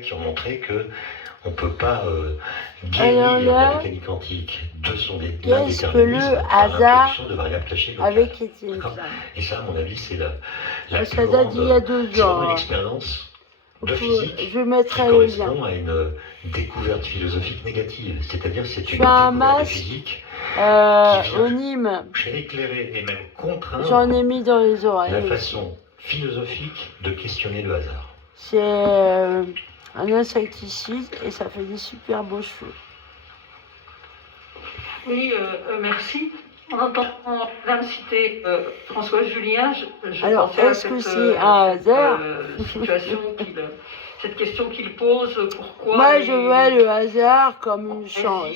qui ont montré que on ne peut pas Alors guérir là, la mécanique quantique de son qu'est-ce que le indéterminisme par hasard l'introduction de variables cachées locales. avec Étienne D'accord. Klein? Et ça, à mon avis, c'est la Ça plus date grande. d'il y a 2 C'est vraiment une ans. expérience de physique Je qui mettrai le lien. correspond à une découverte philosophique négative. C'est-à-dire c'est Je une fais un découverte de masque physique au Nîmes. éclairer et même contraindre J'en ai mis dans les la oreilles. façon philosophique de questionner le hasard. C'est un insecticide et ça fait des super beaux cheveux. Oui, merci. En entendant Madame citer François Julien, je Alors, pensais à est-ce que cette, c'est un hasard situation cette question qu'il pose, pourquoi Moi, je vois le hasard comme une chance.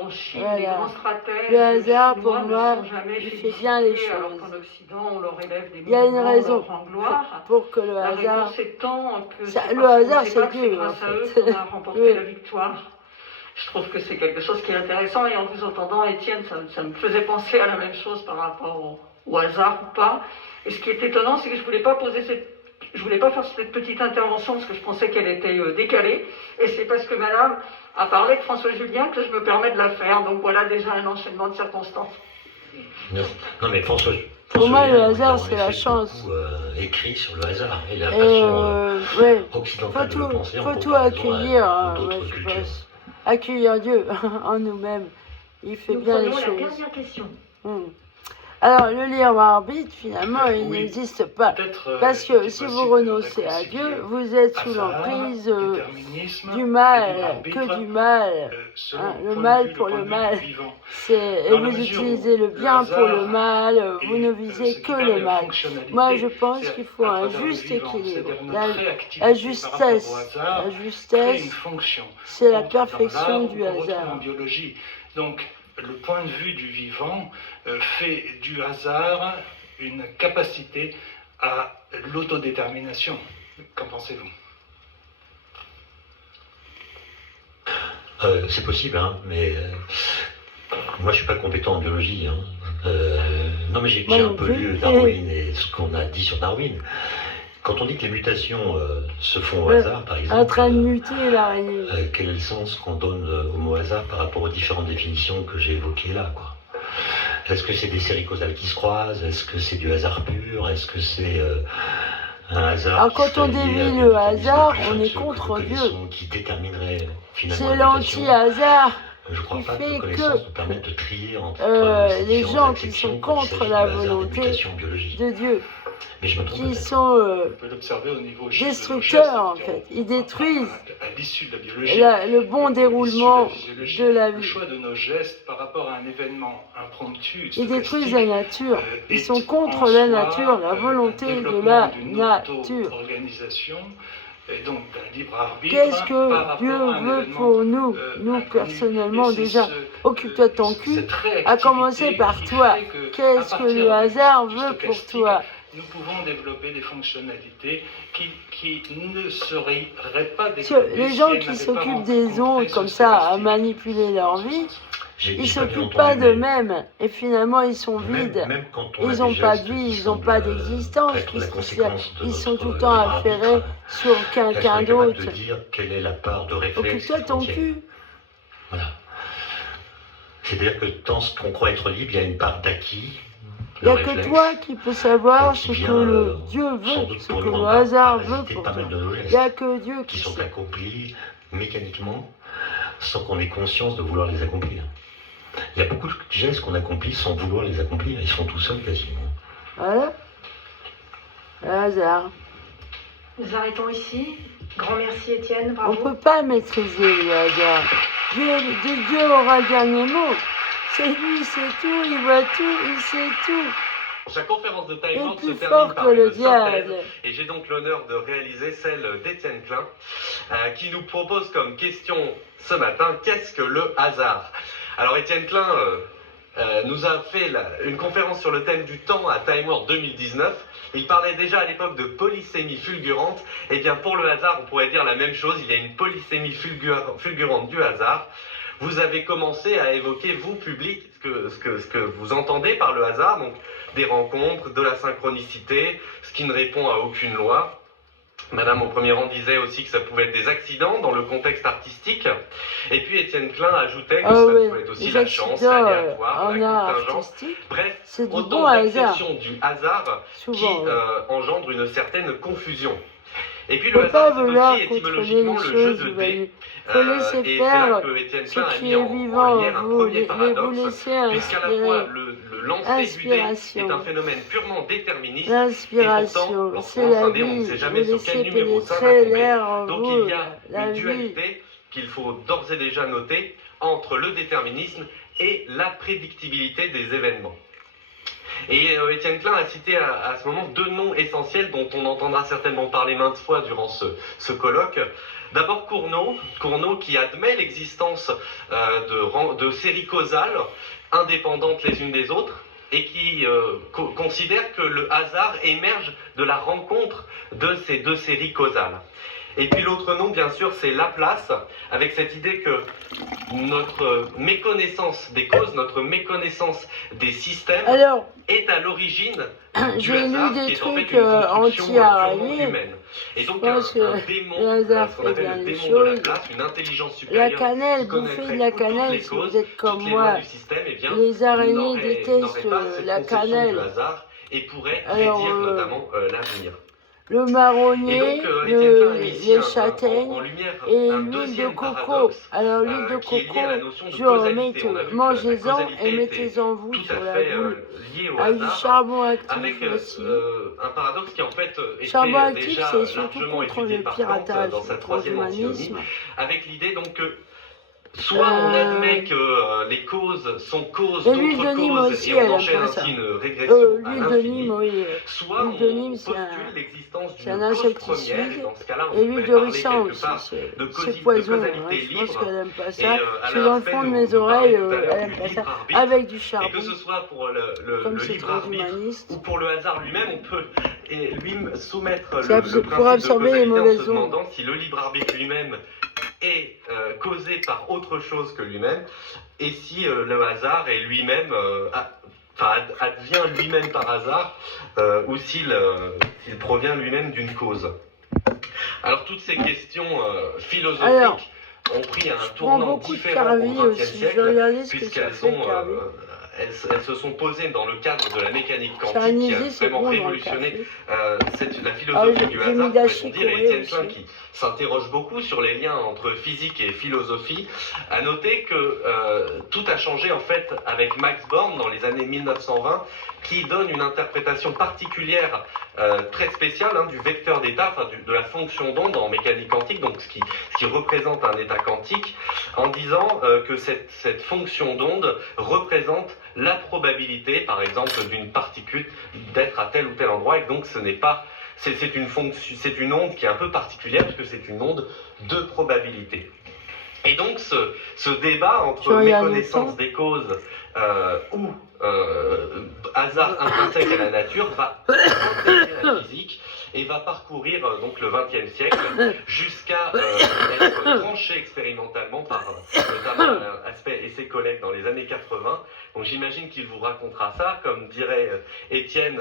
en Chine, Voilà. les grands stratèges Le hasard, chinois pour moi, ne sont jamais il fait bien les félicités, alors choses. qu'en Occident, on leur élève des Il y a une monuments, raison on leur rend gloire. pour que le La hasard... réponse étant que Ça, c'est le parce qu'on hasard, ne sait c'est pas que c'est Dieu, grâce en à eux fait. qu'on a remporté Oui. la victoire. Je trouve que c'est quelque chose qui est intéressant, et en vous entendant, Étienne, ça me faisait penser à la même chose par rapport au hasard ou pas. Et ce qui est étonnant, c'est que je voulais pas faire cette petite intervention parce que je pensais qu'elle était décalée. Et c'est parce que Madame a parlé de François Julien que je me permets de la faire. Donc voilà déjà un enchaînement de circonstances. Non mais François Pour moi, le Julien, hasard, il a en c'est la effet chance. beaucoup, écrit sur le hasard et la façon ouais. occidentale de le penser en Faut tout comparaison accueillir, à ouais, d'autres je cultures. pense. Accueillir Dieu en nous-mêmes. Il fait Nous bien les prenons la choses. dernière question. Alors, le libre arbitre, finalement, il Oui, n'existe pas. peut-être, Parce que est-il si possible vous de renoncez à réconcilier Dieu, vous êtes sous hasard, l'emprise déterminisme du et mal, libre arbitre, que du mal. selon Hein, le le point mal de vue, pour point le de vue mal. du vivant. Et Dans la vous mesure utilisez où le bien le pour le hasard mal, vous est, ne ce visez qui que permet le la mal. fonctionnalité, Moi, je pense c'est qu'il faut à un travers le juste vivant, équilibre. c'est-à-dire notre La réactivité par rapport au justesse, hasard la crée une justesse, fonction. c'est la Dans perfection l'art, du on retrouve en hasard. biologie. Donc, le point de vue du vivant fait du hasard une capacité à l'autodétermination. Qu'en pensez-vous? C'est possible, hein, mais moi je suis pas compétent en biologie. Hein. Non mais j'ai Moi un non peu plus. lu Darwin et ce qu'on a dit sur Darwin. Quand on dit que les mutations se font au hasard, par exemple, En train de muter l'araignée. quel est le sens qu'on donne au mot hasard par rapport aux différentes définitions que j'ai évoquées là, quoi? Est-ce que c'est des séries causales qui se croisent? Est-ce que c'est du hasard pur? Est-ce que c'est un hasard? Alors, quand on dévie le hasard, on est ceux contre que nous Dieu. connaissons, qui déterminerait finalement C'est la mutation? l'anti-hasard Je crois qui pas que fait nos que connaissances nous permettent de trier entre ces les différentes gens qui acceptions sont quand il contre s'agit la du hasard des volonté mutations biologiques. de Dieu, Mais je me trompe qui peut-être. sont On peut l'observer au niveau de nos destructeurs gestes, en c'est-à-dire fait. Ils détruisent à l'issue de la biologie. le bon déroulement de la Le vie. choix de nos gestes par rapport à un événement impromptu, Ils détruisent la nature. Ils est sont contre en la soi, nature, la volonté un de développement la d'une nature. auto-organisation et donc d'un libre arbitre. Qu'est-ce par que rapport Dieu à un veut événement, pour nous, nous inconnu. personnellement Et c'est déjà? Occupe-toi de ton cul, cette réactivité à commencer par qui toi. fait que, Qu'est-ce à que partir le hasard du veut pour stochastique, toi? nous pouvons développer des fonctionnalités qui ne seraient pas Parce que développées les si gens elles qui n'avaient s'occupent pas des rencontré ondes ce comme ça, à stochastique. manipuler leur vie, J'ai ils pas bien s'occupent pas entendu, mais d'eux-mêmes. Et finalement, ils sont vides. même quand on a Ils des n'ont pas de gestes vie, qui ils n'ont pas semblent, d'existence, être la puisqu'ils conséquence de ils sont notre tout le temps libre affairés arbitre, sur est-ce qu'on quelqu'un est capable d'autre. de dire quelle est la part de réflexe Occupe-toi de qu'il ton contienne? cul. Voilà. C'est-à-dire que tant qu'on croit être libre, il y a une part d'acquis. Il n'y a le que réflexe, toi qui peux savoir qui ce que vient, le Dieu sans veut, doute ce pour que nous le en hasard veut parasiter pour pas toi. mal de nos Il gestes n'y a que Dieu qui qui sont sait. accomplis mécaniquement sans qu'on ait conscience de vouloir les accomplir. Il y a beaucoup de gestes qu'on accomplit sans vouloir les accomplir. Ils sont tout seuls quasiment. Voilà. Le hasard. Nous arrêtons ici. Grand merci Étienne, On bravo. ne peut pas maîtriser le hasard. Dieu aura le dernier mot. C'est lui, c'est tout, il voit tout, il sait tout. Sa conférence de Il Time est Out se plus termine fort par que le une synthèse, diable. et j'ai donc l'honneur de réaliser celle d'Étienne Klein, qui nous propose comme question ce matin, qu'est-ce que le hasard? Alors Étienne Klein nous a fait une conférence sur le thème du temps à Time Out 2019. Il parlait déjà à l'époque de polysémie fulgurante. Et bien pour le hasard, on pourrait dire la même chose, il y a une polysémie fulgurante du hasard. Vous avez commencé à évoquer, vous, public, ce que vous entendez par le hasard, donc des rencontres, de la synchronicité, ce qui ne répond à aucune loi. Madame au premier rang disait aussi que ça pouvait être des accidents dans le contexte artistique. Et puis Étienne Klein ajoutait que ça pouvait être aussi la chance, l'aléatoire, la contingence. Bref, c'est du autant bon hasard. d'acceptions du hasard Souvent, qui engendre une certaine confusion. Et puis faut le pas hasard, c'est vouloir aussi contrôler étymologiquement les le jeu choses, de vous dés. faut laisser Et c'est faire là que Étienne ce Klein a qui mis est en vivant lumière un en vous, premier mais vous paradoxe, laissez puisqu'à la fois le lancer du dé est un phénomène purement déterministe, et pourtant, l'inspiration, c'est lorsqu'on lance la un dé, on ne vie, sait vous jamais sur quel laissez numéro ça va pénétrer tomber. l'air en Donc vous, il y a la une vie. dualité qu'il faut d'ores et déjà noter entre le déterminisme et la prédictibilité des événements. Et Étienne Klein a cité à ce moment deux noms essentiels dont on entendra certainement parler maintes fois durant ce colloque. D'abord Cournot qui admet l'existence de séries causales indépendantes les unes des autres et qui considère que le hasard émerge de la rencontre de ces deux séries causales. Et puis l'autre nom, bien sûr, c'est Laplace, avec cette idée que notre méconnaissance des causes, notre méconnaissance des systèmes est à l'origine du hasard, qui est en fait une construction purement humaine. Et donc un démon, ce qu'on appelle le démon de Laplace, une intelligence supérieure la cannelle, qui bouffez connaîtrait de la toutes cannelle les si causes, vous êtes comme toutes les moi. lois du système, eh bien, Les araignées n'aurait détestent pas cette la conception cannelle. du hasard et pourrait Alors, prédire notamment l'avenir. Le marronnier, Et donc, Étienne Klein a mis ici les en châtaignes lumière et un l'huile de deuxième coco. paradoxe, Alors l'huile de qui est lié à la notion coco, de causalité. On a vu que la mangez-en causalité et était mettez-en vous tout sur à la fait boule. lié au Avec du hasard, charbon actif avec aussi. un paradoxe qui en fait Charbon était actif, déjà c'est surtout largement contre étudié le par Kant piratage, dans sa contre troisième antinomie, l'humanisme. avec l'idée donc que soit on admet que les causes sont causes d'autres causes aussi, et on elle enchaîne aime pas ainsi une régression à L'huile de l'infini, Nîmes, oui. soit on L'huile de Nîmes, postule l'existence c'est un d'une cause insecticide. première, et dans ce cas-là on Et l'huile pourrait de parler ricin quelque aussi, part de c'est poison. causalité Je pense libre, qu'elle aime pas et ça. à C'est dans le l'instant, fond de nous mes parlions oreilles, tout à l'heure elle aime du pas ça. libre arbitre, Avec du et que charbon. ce soit pour Comme le c'est libre trop arbitre humaniste. ou pour le hasard lui-même, on peut lui soumettre C'est le pour principe de absorber les causalité en mauvaises se ondes. demandant si le libre arbitre lui-même est causé par autre chose que lui-même, et si le hasard est lui-même, advient lui-même par hasard, ou s'il provient lui-même d'une cause. Alors toutes ces questions philosophiques ont pris un tournant différent au XXe siècle, puisqu'elles se sont posées dans le cadre de la mécanique quantique qui a vraiment révolutionné la philosophie du hasard, pourrait-on dire. Et Étienne Klein, qui s'interroge beaucoup sur les liens entre physique et philosophie, a noté que tout a changé en fait avec Max Born dans les années 1920, qui donne une interprétation particulière très spéciale du vecteur d'état, de la fonction d'onde en mécanique quantique, donc ce qui représente un état quantique, en disant que cette fonction d'onde représente la probabilité, par exemple, d'une particule d'être à tel ou tel endroit, et donc ce n'est pas, c'est une onde qui est un peu particulière, puisque c'est une onde de probabilité. Et donc ce débat entre méconnaissance des causes ou hasard intrinsèque à la nature va intégrer la physique et va parcourir donc le XXe siècle jusqu'à être tranché expérimentalement par notamment Aspect et ses collègues dans les années 80. Donc j'imagine qu'il vous racontera ça, comme dirait Étienne,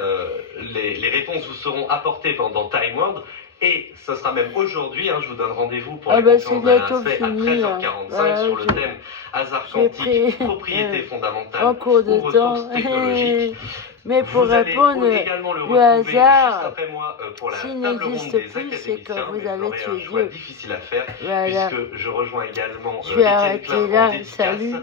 les réponses vous seront apportées pendant Time World. Et ce sera même aujourd'hui, je vous donne rendez-vous pour la conférence d'Alain Aspect à 13h45 sur le thème hasard quantique, propriétés fondamentales ou ressources technologiques. Mais pour répondre, le hasard, s'il n'existe plus, c'est que vous avez tué Dieu. Difficile à faire, voilà. puisque je rejoins également je vais arrêter là, salut.